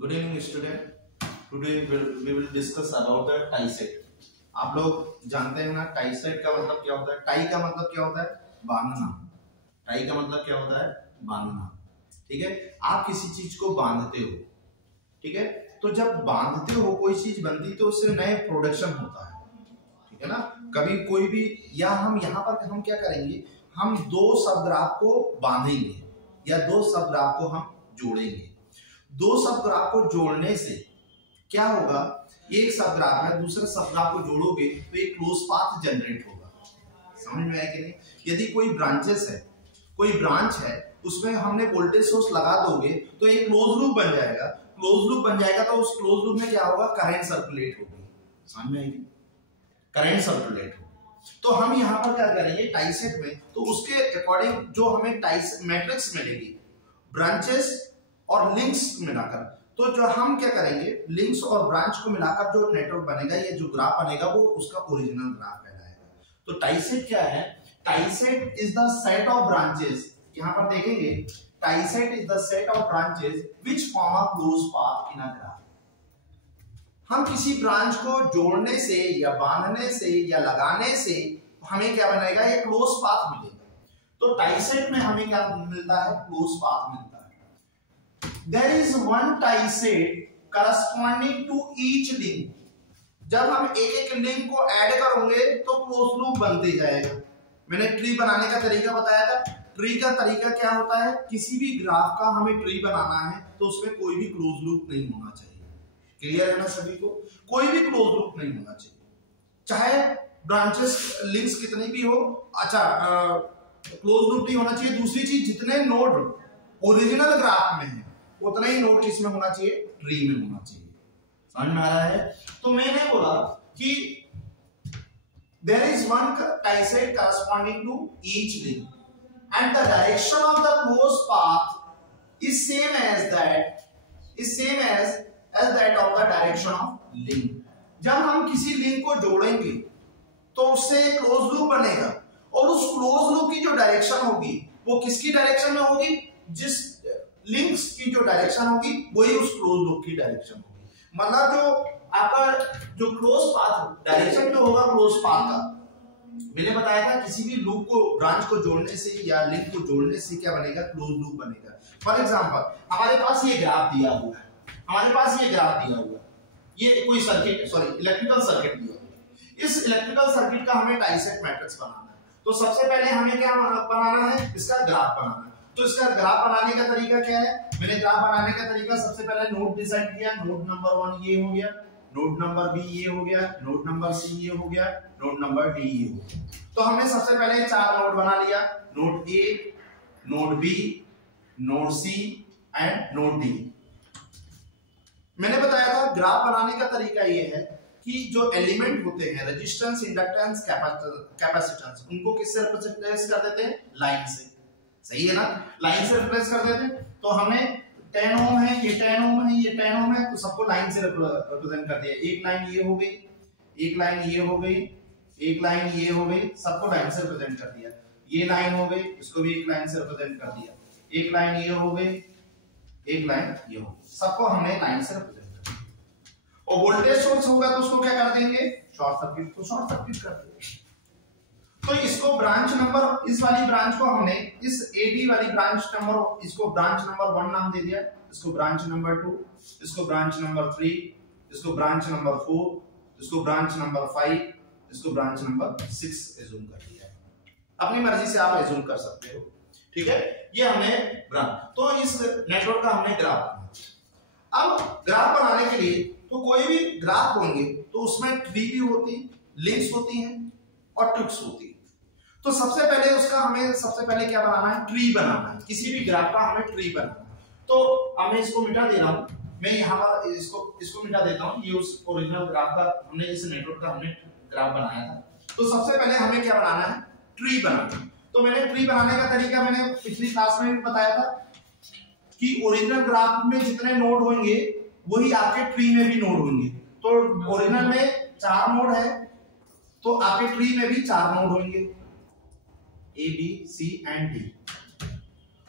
Good evening student. Today we will discuss about the tie set। आप लोग जानते हैं ना टाई सेट का मतलब क्या होता है। टाई का मतलब क्या होता है? बांधना। टाई का मतलब क्या होता है? बांधना। ठीक है, आप किसी चीज को बांधते हो, ठीक है, तो जब बांधते हो कोई चीज बनती तो उससे नए प्रोडक्शन होता है, ठीक है ना। कभी कोई भी, या हम यहाँ पर हम क्या करेंगे, हम दो सब ग्राफ को बांधेंगे या दो सब ग्राफ को हम जोड़ेंगे। दो सब ग्राफ को जोड़ने से क्या होगा, एक सब ग्राफ है दूसरे सब ग्राफ को जोड़ोगे तो एक क्लोज पाथ जनरेट होगा। समझ में आया कि नहीं? यदि कोई ब्रांचेस है, कोई ब्रांच है, उसमें हमने वोल्टेज सोर्स लगा दोगे तो एक क्लोज लूप बन जाएगा। क्लोज लूप बन जाएगा तो उस क्लोज लूप में क्या होगा, करंट सर्कुलेट होगी। समझ में आएगी? करंट सर्कुलेट होगी। तो हम यहाँ पर क्या करेंगे टाई सेट में, तो उसके अकॉर्डिंग जो हमें टाई मैट्रिक्स मिलेगी, ब्रांचेस और लिंक्स मिलाकर, तो जो हम क्या करेंगे, लिंक्स और ब्रांच को मिलाकर जो नेटवर्क बनेगा या जो ग्राफ बनेगा वो उसका ओरिजिनल ग्राफ कहलाएगा। तो टाई सेट क्या है? Tie set is the set of branches. यहां पर देखेंगे, tie set is the set of branches which form a close path in a graph. हम किसी ब्रांच को जोड़ने से या बांधने से या लगाने से हमें क्या बनेगा, ये क्लोज पाथ मिलेगा। तो टाई सेट में हमें क्या मिलता है, क्लोज पाथ मिलता है। There is one tie set corresponding to each link। जब हम एक एक लिंक को ऐड करोगे तो क्लोज लूप बनते जाएगा। मैंने ट्री बनाने का तरीका बताया था। ट्री का तरीका क्या होता है, किसी भी ग्राफ का हमें ट्री बनाना है तो उसमें कोई भी क्लोज लूप नहीं होना चाहिए। क्लियर है ना सभी को? कोई भी क्लोज लूप नहीं होना चाहिए, चाहे ब्रांचेस लिंक्स कितनी भी हो। अच्छा, क्लोज लूप नहीं होना चाहिए। दूसरी चीज, जितने नोड ओरिजिनल ग्राफ में है उतना ही नोड किसमें होना चाहिए, ट्री में होना चाहिए। समझ में आ रहा है? तो मैंने बोला कि there is one tie set corresponding to each link and the direction of the closed path is same as that of the direction of link। जब हम किसी लिंक को जोड़ेंगे तो उससे एक क्लोज लूप बनेगा और उस क्लोज लूप की जो डायरेक्शन होगी वो किसकी डायरेक्शन में होगी, जिस लिंक्स की जो डायरेक्शन होगी वही उस क्लोज लूप की डायरेक्शन होगी। मतलब जो आपका जो क्लोज पाथ डायरेक्शन जो होगा क्लोज पाथ का, मैंने बताया था किसी भी लूप को, ब्रांच को जोड़ने से या लिंक को जोड़ने से क्या बनेगा, क्लोज लूप बनेगा। फॉर एग्जांपल, हमारे पास ये ग्राफ दिया हुआ है, ये कोई सर्किट, सॉरी इलेक्ट्रिकल सर्किट दिया हुआ है। इस इलेक्ट्रिकल सर्किट का हमें टाई सेट मैट्रिक्स बनाना है। तो सबसे पहले हमें क्या बनाना है, इसका ग्राफ बनाना है। तो इसका ग्राफ बनाने का तरीका क्या है, मैंने ग्राफ बनाने का तरीका सबसे पहले नोड डिसाइड किया। नोड नंबर 1 ये हो गया, नोड नंबर बी ये हो गया, नोड नंबर सी ये हो गया, नोड नंबर डी ये हो गया। तो हमने सबसे पहले 4 नोड बना लिया, node A, node B, node C and node D. मैंने बताया था ग्राफ बनाने का तरीका ये है कि जो एलिमेंट होते हैं, रेजिस्टेंस, इंडक्टेंस, कैपेसिटेंस, उनको किससे रिप्रेजेंट कर देते हैं, लाइन से। सही है ना, लाइन से रिप्रेस कर देते हैं। तो हमने 10 ओम है, ये 10 ओम है, ये 10 ओम है, तो सबको लाइन से रिप्रेजेंट कर दिया। एक लाइन ये हो गई, एक लाइन ये हो गई, एक लाइन ये हो गई, सबको लाइन से रिप्रेजेंट कर दिया। ये लाइन हो गई, इसको भी एक लाइन से रिप्रेजेंट कर दिया। एक लाइन ये हो गई, एक लाइन ये हो गई, सबको हमने लाइन से रिप्रेजेंट कर दिया। और वोल्टेज सोर्स होगा तो उसको क्या कर देंगे, शॉर्ट सर्किट, तो शॉर्ट सर्किट कर देंगे। तो इसको ब्रांच नंबर, इस वाली ब्रांच को हमने, इस एडी वाली ब्रांच नंबर, इसको ब्रांच नंबर 1 नाम दे दिया, इसको ब्रांच नंबर 2, इसको ब्रांच नंबर 3, इसको ब्रांच नंबर 4, इसको ब्रांच नंबर 5, इसको ब्रांच नंबर 6 एज्यूम कर दिया। अपनी मर्जी से आप एज्यूम कर सकते हो, ठीक है। ये हमने ब्रांच, तो इस नेटवर्क का हमने ग्राफ बनाया। अब ग्राफ बनाने के लिए तो कोई भी ग्राफ होंगे तो उसमें ट्री भी होती, लिंक्स होती हैं और ट्रिक्स होती है। तो सबसे पहले क्या बनाना है, ट्री बनाना है। किसी भी ग्राफ का हमें ट्री बनाना है। तो अब मैं इसको मिटा दे रहा हूं, मैं यहाँ पर इसको मिटा देता हूं। ये उस ओरिजिनल ग्राफ का, हमने इस नेटवर्क का हमने ग्राफ बनाया था। तो सबसे पहले हमें क्या बनाना है, ट्री बनाना है। तो मैंने ट्री बनाने का तरीका मैंने पिछली क्लास में भी बताया था कि ओरिजिनल ग्राफ में जितने नोड होंगे वही आपके ट्री में भी नोड होंगे। तो ओरिजिनल में 4 नोड है, तो आपके ट्री में भी 4 नोड होंगे, A B C and D,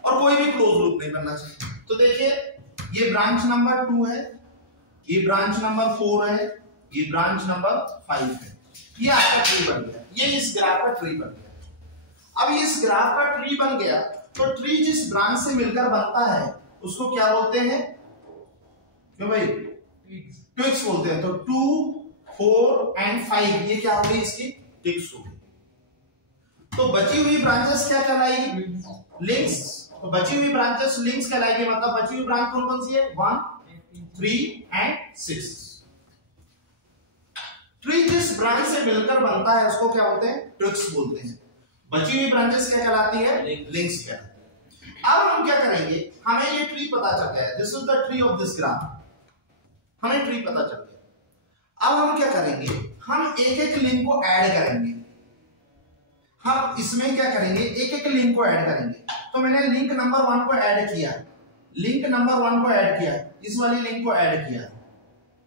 और कोई भी क्लोज लूप नहीं बनना चाहिए। तो देखिए ये ब्रांच नंबर 2 है, ये ब्रांच नंबर 4 है, ये ब्रांच नंबर 5 है। ये आपका ट्री बन गया, ये इस ग्राफ का ट्री बन गया। अब इस ग्राफ का ट्री बन गया तो ट्री जिस ब्रांच से मिलकर बनता है उसको क्या बोलते हैं? क्यों भाई? ट्विक्स बोलते हैं। तो 2, 4 एंड 5 ये क्या होगी? इसकी ट्विक्स होगी। तो बची हुई ब्रांचेस क्या कहलाएगी? लिंक्स। तो बची हुई ब्रांचेस लिंक्स कहलाएगी। मतलब बची हुई ब्रांच कौन कौन सी है? 1, 3 एंड 6। ट्री जिस ब्रांच से मिलकर बनता है उसको क्या बोलते हैं? ट्विक्स बोलते हैं। बची हुई ब्रांचेस क्या कहलाती है? लिंक्स कहलाती है। अब हम क्या करेंगे? हमें ये ट्री पता चल गया है, this is the tree of this graph, हमें ट्री पता चल गया। अब हम क्या करेंगे? हम एक एक लिंक को ऐड करेंगे। हम इसमें क्या करेंगे? एक एक लिंक को ऐड करेंगे। तो मैंने लिंक नंबर 1 को ऐड किया, लिंक नंबर 1 को ऐड किया, इस वाली लिंक को ऐड किया,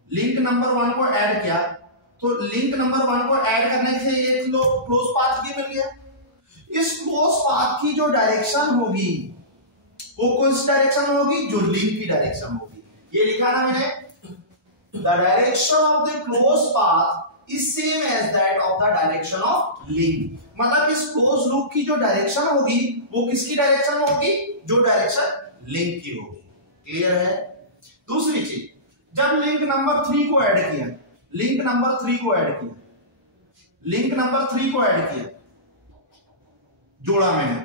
लिंक नंबर 1 को ऐड किया। तो लिंक नंबर 1 को ऐड करने से एक क्लोज पाथ भी मिल गया। इस क्लोज पाथ की जो डायरेक्शन होगी वो कौन सी डायरेक्शन में होगी? जो लिंक की डायरेक्शन में होगी। ये लिखा ना मैंने, the direction of the close path is same as that of the direction of link. मतलब इस क्लोज लूप की जो डायरेक्शन होगी वो किसकी डायरेक्शन में होगी? जो डायरेक्शन लिंक की होगी। क्लियर है? दूसरी चीज, जब लिंक नंबर 3 को ऐड किया, लिंक नंबर 3 को ऐड किया, लिंक नंबर 3 को ऐड किया, जोड़ा मैंने।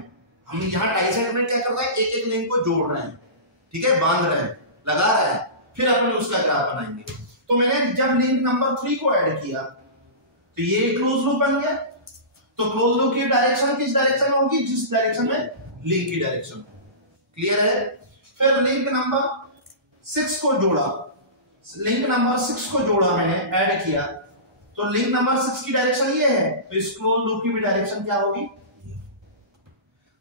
हम यहां टाइसेट में क्या कर रहे हैं? एक एक लिंक को जोड़ रहे हैं, ठीक है, बांध रहे हैं, लगा रहे हैं, फिर अपन उसका ग्राफ बनाएंगे। तो मैंने जब लिंक नंबर 3 को ऐड किया तो ये क्लोज लूप बन गया। तो क्लोज लूप की डायरेक्शन किस डायरेक्शन में होगी? जिस डायरेक्शन में लिंक की डायरेक्शन में। क्लियर है? फिर लिंक नंबर 6 को जोड़ा, लिंक नंबर 6 को जोड़ा मैंने, ऐड किया। तो लिंक नंबर 6 की डायरेक्शन ये है, तो इस क्लोज लूप की भी डायरेक्शन क्या होगी?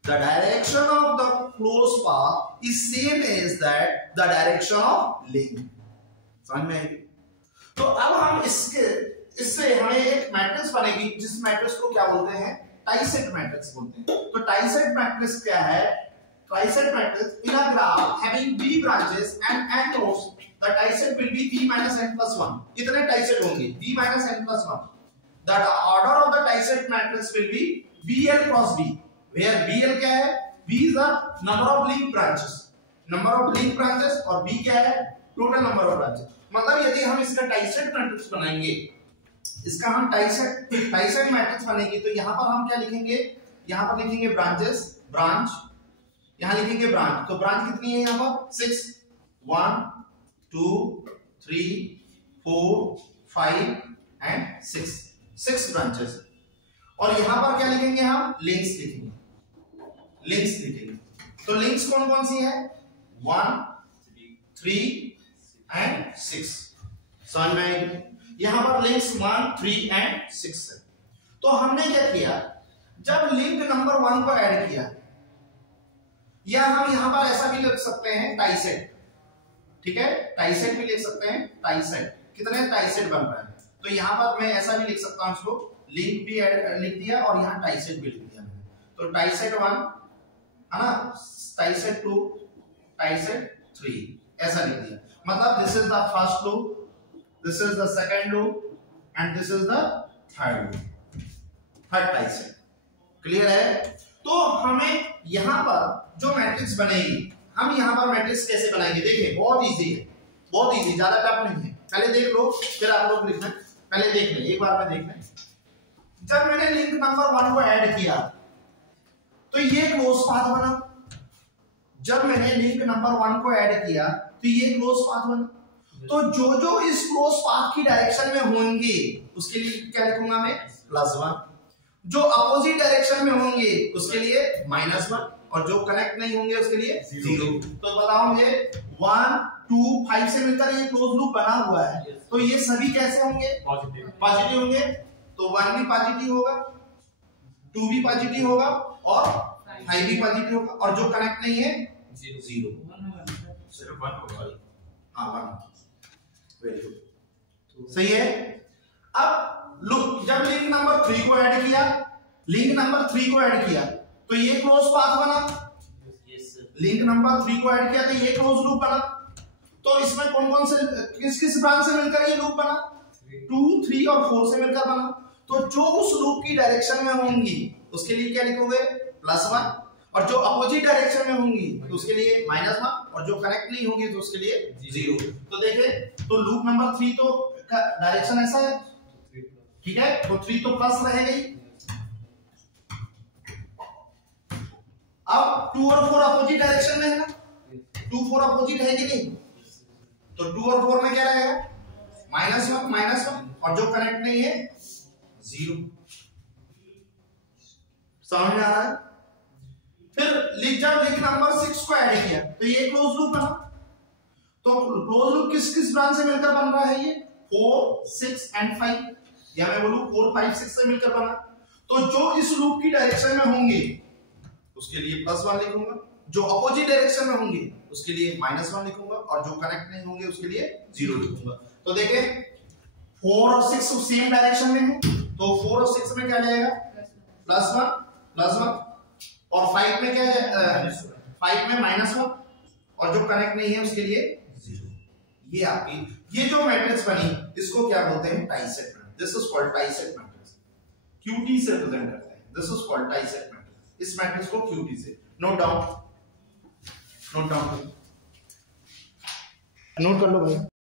The direction of the closed path is same as that the direction of link. समझ में आएगी? तो अब हम इससे हमें एक मैट्रिक्स बनेगी जिस मैट्रिक्स को क्या बोलते हैं? टाइसेट मैट्रिक्स बोलते हैं। तो टाइसेट मैट्रिक्स क्या है? Tie set matrix in a graph having b branches and n nodes, the tie set will be b minus n plus 1. कितने टाइसेट होंगे? b minus n plus 1. The order of the tie set matrix will be bl cross b. Where bl क्या है? b is the number of link branches, number of link branches, और b क्या है? total number of branches. मतलब यदि हम इसका टाइसेट matrix बनाएंगे, इसका हम टाइसेट मैट्रिक्स बनेगी, तो यहां पर हम क्या लिखेंगे? यहां पर लिखेंगे ब्रांचेस, ब्रांच, यहां लिखेंगे ब्रांच। तो ब्रांच कितनी है यहां पर? 6, 1, 2, 3, 4, 5 एंड 6 ब्रांचेस। और यहां पर क्या लिखेंगे? हम लिंक्स लिखेंगे, लिंक्स लिखेंगे। तो लिंक्स कौन कौन सी है? 1, 3 एंड 6। समझ में आएगी? यहां पर लिंक्स 1, 3 एंड 6 है। तो हमने क्या किया? जब लिंक नंबर 1 को ऐड किया, या हम यहां पर ऐसा भी लिख सकते हैं टाइसेट, ठीक है, टाइसेट भी लिख सकते हैं। टाइसेट कितने टाइसेट बन रहा है? तो यहां पर मैं ऐसा भी लिख सकता हूं, इसको लिंक भी लिख दिया और यहां टाइसेट भी लिख दिया। तो टाइसेट 1 है ना, टाइसेट 2, टाइसेट 3 ऐसा लिख दिया। मतलब this is the first loop, this is the second loop and this is the third loop, third tie set. Clear है? तो हमें यहां पर जो मैट्रिक्स बनेगी, हम यहां पर मैट्रिक्स कैसे बनाएंगे? देखिए बहुत इजी है, बहुत इजी, ज्यादा टफ नहीं है। पहले देख लो फिर आप लोग लिखना, पहले देख लें, एक बार में देख लें। जब मैंने लिंक नंबर 1 को ऐड किया तो ये क्लोज पाथ बना। जब मैंने लिंक नंबर 1 को ऐड किया तो ये क्लोज पाथ बना। तो जो जो इस क्लोज पाथ की डायरेक्शन में होंगे उसके लिए क्या लिखूंगा मैं? +1। जो अपोजिट डायरेक्शन में होंगे उसके लिए -1, और जो कनेक्ट नहीं होंगे उसके लिए 0। तो बताओ मुझे 1, 2, 5 से मिलकर ये क्लोज लूप बना हुआ है, तो ये सभी कैसे होंगे? पॉजिटिव होंगे। तो 1 भी पॉजिटिव होगा, 2 भी पॉजिटिव होगा और 5 भी पॉजिटिव होगा, और जो कनेक्ट नहीं है 0। सिर्फ 1 होगा। हाँ 1। वेरी गुड, सही है। अब लुक, जब लिंक नंबर 3 को ऐड किया, लिंक नंबर 3 को ऐड किया तो ये क्लोज पाथ बना। लिंक नंबर 3 को ऐड किया तो ये क्लोज लूप बना। तो इसमें कौन कौन से किस किस ब्रांच से मिलकर ये लूप बना? 2, 3 और 4 से मिलकर बना। तो जो उस लूप की डायरेक्शन में होंगी उसके लिए क्या लिखोगे? +1, और जो अपोजिट डायरेक्शन में होंगी तो उसके लिए -1, और जो कनेक्ट नहीं होंगी तो उसके लिए 0। तो देखिए, तो लूप नंबर 3 तो डायरेक्शन ऐसा है, ठीक है, तो 3 तो प्लस रहेगा ही। अब 2 और 4 अपोजिट डायरेक्शन में है ना, 2, 4 अपोजिट है कि नहीं, तो 2 और 4 में क्या रहेगा? -1, और जो कनेक्ट नहीं है 0। समझ में आ रहा है? फिर लिख नंबर 6 को ऐड किया तो ये क्लोज लूप बना। तो क्लोज लूप किस किस ब्रांच से मिलकर बन रहा है? ये 4, 6 एंड 5, या मैं बोलूं 4, 5, 6 से मिलकर बना। तो जो इस लूप की डायरेक्शन में होंगे उसके लिए +1 लिखूंगा, जो अपोजिट डायरेक्शन में होंगे उसके लिए -1 लिखूंगा, और जो कनेक्ट नहीं होंगे उसके लिए 0 लिखूंगा। तो देखें 4 और 6 सेम डायरेक्शन में है, तो 4 और 6 में क्या जाएगा? +1, और 5 में क्या है? 5 में -1, और जो कनेक्ट नहीं है उसके लिए 0। ये आपकी ये जो मैट्रिक्स बनी इसको क्या बोलते हैं? Tie set matrix. This is called tie set matrix. QT से रिप्रेजेंट करते हैं। This is called tie set matrix. इस मैट्रिक्स को QT से नोट डाउन कर लो भाई।